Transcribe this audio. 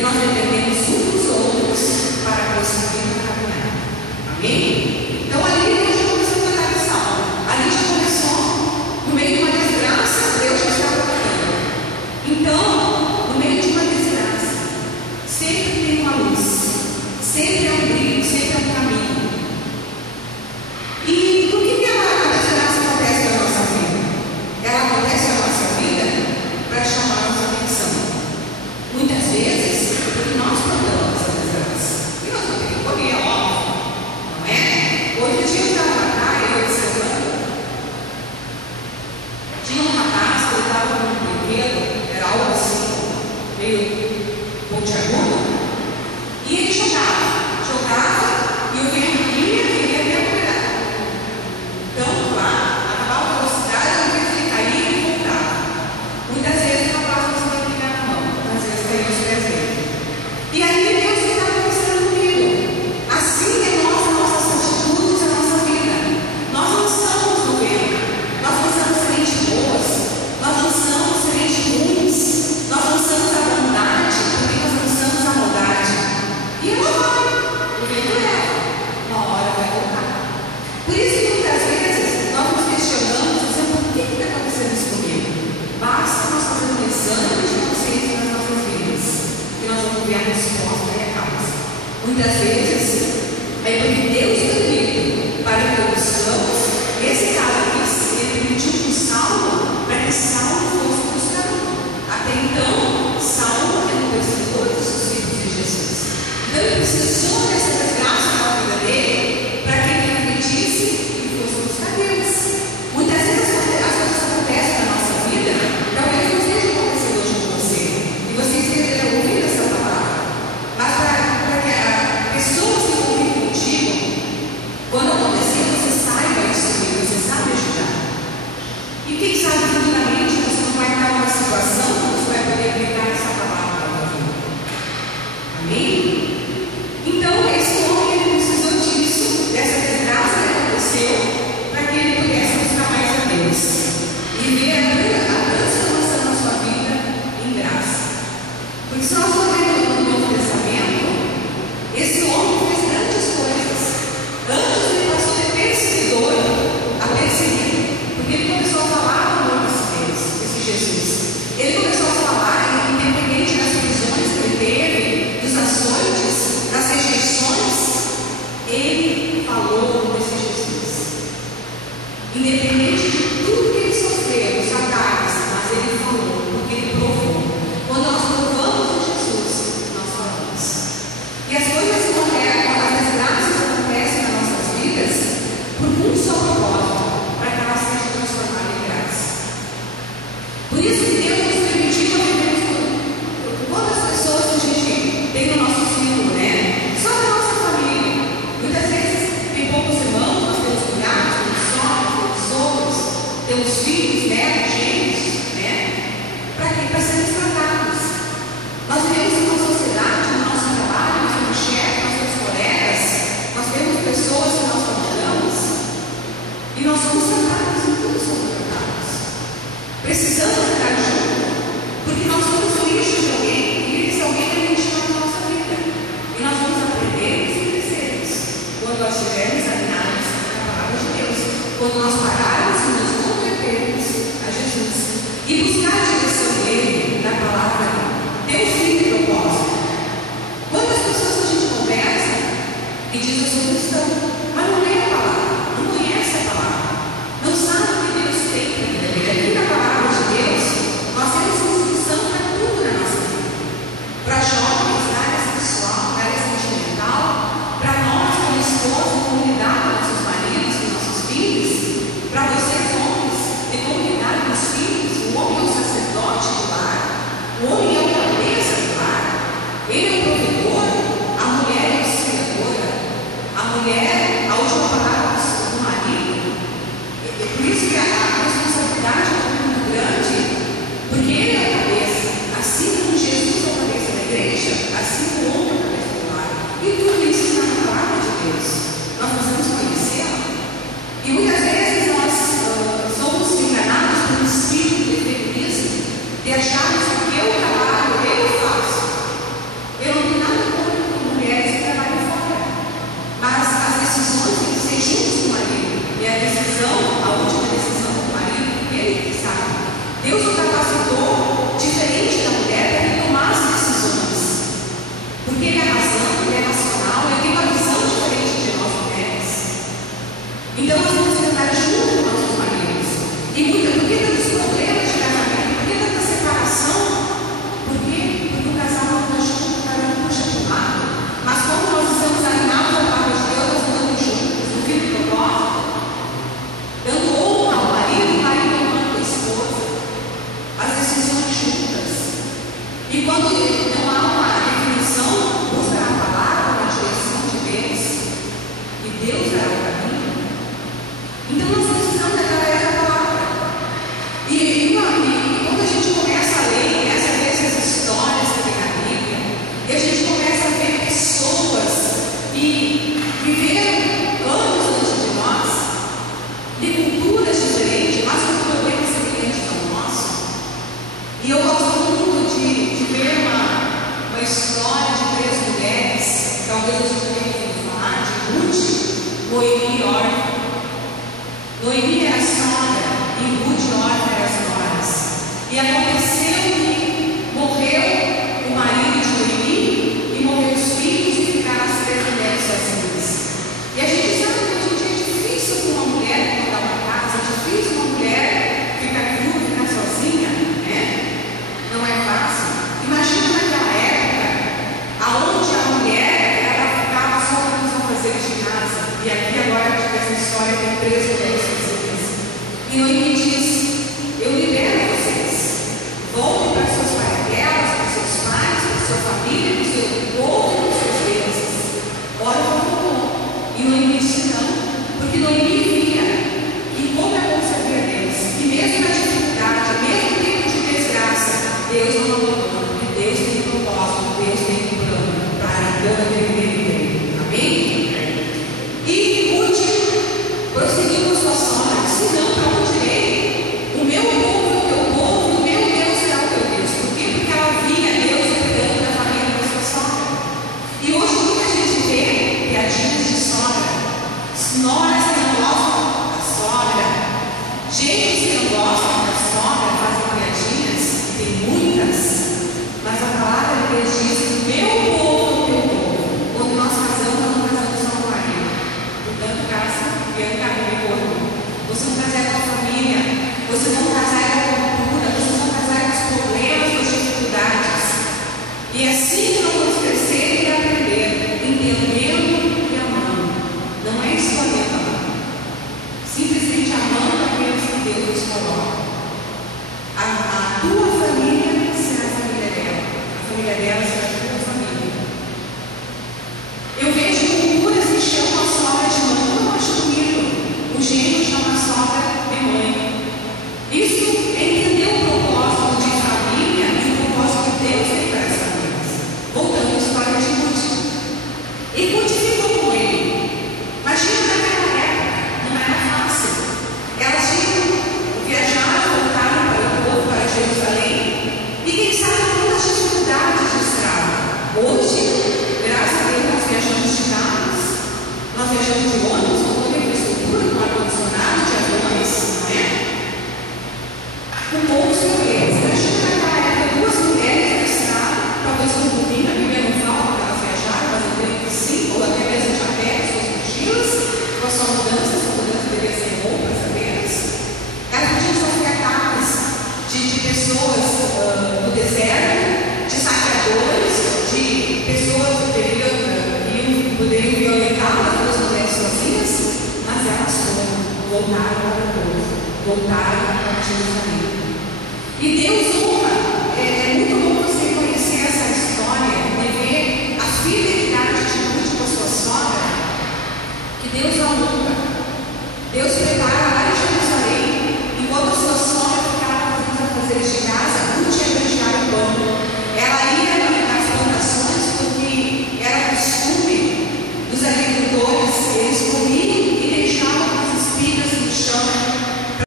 E nós dependemos uns dos outros para conseguir caminhar. Amém? Então ali a gente começou a cantar esse salmo. Ali já começou, no meio de uma desgraça, Deus já estava trabalhando. Então, no meio de uma desgraça, sempre tem uma luz, sempre é um brilho, sempre é um caminho. E por que a desgraça acontece na nossa vida? Ela acontece na nossa vida para chamar a nossa atenção. Muitas vezes, porque nós plantamos a desgraça. E nós não temos que correr, óbvio. Não é? Outro dia eu estava na praia, eu observando. Tinha um rapaz que estava com um brinquedo, era algo assim, meio pontiagudo. E ele jogava, e o vento queria mergulhar. Então, lá, acabava a velocidade, às vezes ele caía e voltava. Muitas vezes o rapaz não sabia pegar na mão, às vezes caía nos pés dele. E aí Deus estava conversando comigo. Assim é nossas atitudes, a nossa vida. Nós não estamos no vento, nós lançamos sementes boas, nós lançamos sementes ruins, nós lançamos a bondade, porque nós lançamos a maldade. E ela vai, o vento leva, uma hora vai voltar. Por isso que muitas vezes nós nos questionamos, dizendo, por que está acontecendo isso comigo? Basta nós fazermos um exame de consciência nas nossas vidas, que nós vamos ver a resposta e a causa. Muitas vezes é porque Deus permite para que buscamos. Esse cara aqui, ele permitiu um Saulo para que Saulo fosse buscado. Até então, Saulo era um perseguidor dos discípulos de Jesus. Então ele precisou dessa desgraça na vida dele para que ele acreditasse e fosse buscar Deus. Muitas vezes as coisas acontecem na nossa vida, talvez não esteja acontecendo hoje com você, e você esteja ouvindo essa palavra, mas para que as pessoas que convivem contigo, quando acontecer, você saiba isso, você sabe ajudar. E quem sabe futuramente você não vai estar numa situação que você vai poder aplicar essa palavra para a tua vida. Amém? Então, esse homem ele precisou disso, dessa desgraça que aconteceu, para que ele pudesse buscar mais a Deus e ver a transformação na sua vida em graça. Porque se nós olhamos no Novo Testamento, esse homem fez grandes coisas. Antes ele passou de perseguidor a perseguir, porque ele começou a falar do nome desse Jesus. Ele começou a falar, independente das prisões que ele teve, dos açoites, das rejeições, ele falou desse Jesus. Independente de tudo que ele sofreu, os ataques, mas ele falou, porque ele provou. Quando nós provamos de Jesus, nós falamos. E as coisas acontecem, as desgraças acontecem nas nossas vidas por um só propósito, para que elas sejam transformadas em graça. Por isso que Deus nos permitiu viver quantas pessoas que a gente tem no nosso círculo, né? Só na nossa família. Muitas vezes tem poucos irmãos, nós temos cunhados, temos sogros, temos sogros, temos filhos, netos, genros, né? Para quê? Para sermos tratados. Nós vivemos em uma sociedade, no nosso trabalho, nós temos chefes, nós temos colegas, nós temos pessoas que nós trabalhamos e nós somos tratados e todos somos tratados. Precisamos estar juntos, porque nós somos o lixo de alguém e esse alguém é lixo na nossa vida. E nós vamos aprender e crescermos quando nós estivermos alinhados na palavra de Deus, quando nós pararmos e nos convertermos a Jesus e buscar a direção dele na palavra, ter um fim de propósito. Quantas pessoas a gente conversa e diz eu sou cristão, mas não lê a palavra, não conhece a palavra, não sabe E por que tantos problemas de casamento? Por que tanta separação? Por quê? Porque o casal não está junto, cada um puxa para um lado. Mas quando nós estamos alinhados à palavra de Deus, nós andamos juntos, no fim do propósito, dando honra ao marido, o marido honrando a esposa, as decisões juntas. E quando não há uma definição, busca na palavra, na direção de Deus, e Deus dará o caminho. Então nós precisamos através da palavra. E quando a gente começa a ler, começa a ver essas histórias que tem na Bíblia, e a gente começa a ver pessoas que viveram anos antes de nós, de culturas diferentes, mas com problemas semelhantes ao nosso. E eu gosto muito de ver uma história de 3 mulheres, talvez vocês tenham ouvido falar, de Ruth, Noemi e Orfa. Noemi era sogra e Ruth e Orfa eram as noras. E aconteceu que morreu o marido de Noemi e morreu os filhos e ficaram as 3 mulheres sozinhas. E a gente sabe que hoje em dia é difícil para uma mulher montar uma casa, é difícil uma mulher ficar viúva, ficar sozinha, né? Não é fácil. Imagina naquela época, aonde a mulher ela ficava só para os afazeres de casa. E aqui agora essa história tem 3 mulheres sozinhas. E Noemi diz: eu libero vocês. Voltem para suas parentela, para seus pais, para sua família, para o seu povo, para os seus deuses. Ora, voltou. E Noemi disse não, porque Noemi via que como é bom servir a Deus, que mesmo na dificuldade, mesmo no tempo de desgraça, Deus não abandona, porque Deus tem propósito, Deus tem um plano para toda a vida dele. Amém? E Ruth prosseguiu com sua sogra, disse: não, para onde irei? O meu povo é o teu povo, o meu Deus será o teu Deus. Por quê? Porque ela via Deus cuidando da família da sua sogra. E hoje muita gente vê piadinhas de sogra, noras que não gostam da sogra, gente que não gosta da sogra, fazem piadinhas, tem muitas, mas a palavra de Deus diz: o meu povo é o teu povo. Quando nós casamos, nós não casamos só com o marido. Portanto, casa, Bianca, meu corpo. Vocês vão casar com a família, vocês vão casar com a cultura, vocês vão casar com os problemas, com as dificuldades. E é assim que nós vamos crescer e aprender, entendendo e amando. Não é escolhendo amar, simplesmente amando aqueles que Deus nos coloca. A tua família será a família dela, a família dela será a tua família. Eu vejo culturas que chamam a sogra de mãe, não acho bonito. O gênero chama a sogra de mãe. Isso é entender o propósito de família e o propósito que Deus tem para as famílias. Voltando à história de Ruth. E Ruth ficou com ele. Imagina naquela época, não era fácil. Elas tinham viajado, voltaram para o povo, para Jerusalém. E quem sabe quantas dificuldades de estrada. Hoje, graças a Deus, nós viajamos de carros, nós viajamos de ônibus, com toda a infraestrutura, com ar-condicionado, de aviões, não é? Com poucos problemas. Imagina naquela época 2 mulheres na estrada, talvez com bobina, a Bíblia não fala porque elas viajaram, mas eu creio que sim, ou até mesmo de a pé, com suas mochilas, com a sua mudança deveria ser roupas apenas. Elas podiam sofrer ataques de pessoas no deserto, de saqueadores, de pessoas que poderiam violentar as 2 mulheres sozinhas, mas elas voltaram para o povo, voltaram para Jerusalém. E Deus honra, é muito bom você conhecer essa história, de ver a fidelidade de Ruth com a sua sogra, que Deus a honra. Deus prepara